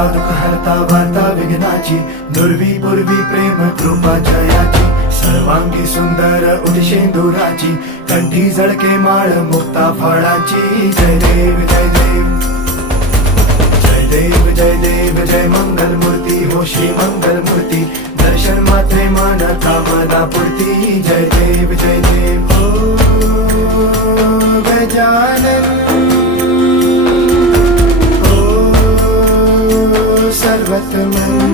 हरता दुःख हरता वार्ता विघ्नाची, दुर्वी पूर्वी प्रेम कृपा जयाची, सर्वांगी सुंदर उदिशेंदुराची, कंठी झळके माळ मुक्ता फळाची. जय देव जय देव जय देव जय देव जय मंगल मूर्ती हो श्री मंगल मूर्ती, दर्शन मात्रे मन कामना पूर्ती. जय देव जय देव हो गजानन हो सर्वतमन.